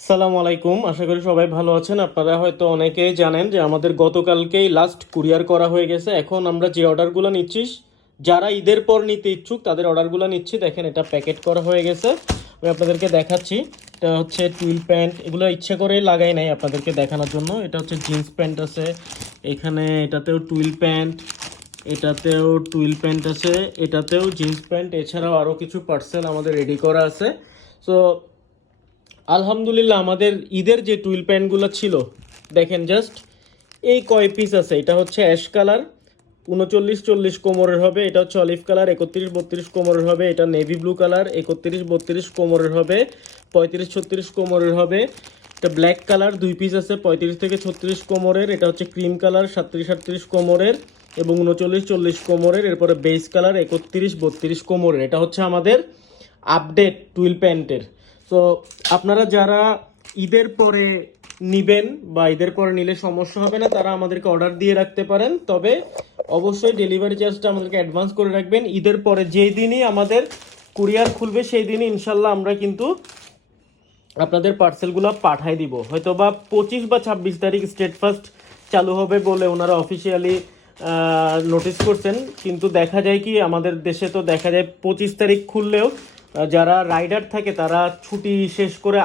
আসসালামু আলাইকুম, আশা করি সবাই ভালো আছেন। আপনারা হয়তো অনেকেই জানেন যে আমাদের গতকালকেই লাস্ট কুরিয়ার করা হয়ে গেছে। এখন আমরা যে অর্ডারগুলো নিচ্ছি, যারা ঈদের পর নিতে ইচ্ছুক তাদের অর্ডারগুলো নিচ্ছি। দেখেন, এটা প্যাকেট করা হয়ে গেছে, আমি আপনাদেরকে দেখাচ্ছি। এটা হচ্ছে টুইল প্যান্ট, এগুলো ইচ্ছে করেই লাগাই নাই আপনাদেরকে দেখানোর জন্য। এটা হচ্ছে জিন্স প্যান্ট আছে এখানে, এটাতেও টুইল প্যান্ট, এটাতেও টুইল প্যান্ট আছে, এটাতেও জিন্স প্যান্ট, এছাড়াও আরও কিছু পার্সেল আমাদের রেডি করা আছে। সো আলহামদুলিল্লাহ, আমাদের ঈদের যে টুইল প্যান্টগুলো ছিল, দেখেন জাস্ট এই কয় পিস আছে। এটা হচ্ছে অ্যাশ কালার, 39-40 কোমরের হবে। এটা হচ্ছে অলিভ কালার, 31-32 কোমরের হবে। এটা নেভি ব্লু কালার, 31-32 কোমরের হবে। 35-36 কোমরের হবে। এটা ব্ল্যাক কালার, 2 পিস আছে, 35 থেকে 36 কোমরের। এটা হচ্ছে ক্রিম কালার, 37-38 কোমরের এবং 39-40 কোমরের। এরপরে বেস কালার, 31-32 কোমরের। এটা হচ্ছে আমাদের আপডেট টুইল প্যান্টের। তো আপনারা যারা ঈদের পরে নিবেন বা ঈদের পরে নিলে সমস্যা হবে না, তারা আমাদেরকে অর্ডার দিয়ে রাখতে পারেন। তবে অবশ্যই ডেলিভারি চার্জটা আমাদেরকে অ্যাডভান্স করে রাখবেন। ঈদের পরে যেই দিনই আমাদের কুরিয়ার খুলবে সেই দিনই ইনশাল্লাহ আমরা কিন্তু আপনাদের পার্সেলগুলো পাঠাই দিব। হয়তো বা 25 বা 26 তারিখ স্টেট ফার্স্ট চালু হবে বলে ওনারা অফিসিয়ালি নোটিস করছেন। কিন্তু দেখা যায় কি, আমাদের দেশে তো দেখা যায় 25 তারিখ খুললেও যারা রাইডার থাকে তারা ছুটি শেষ করে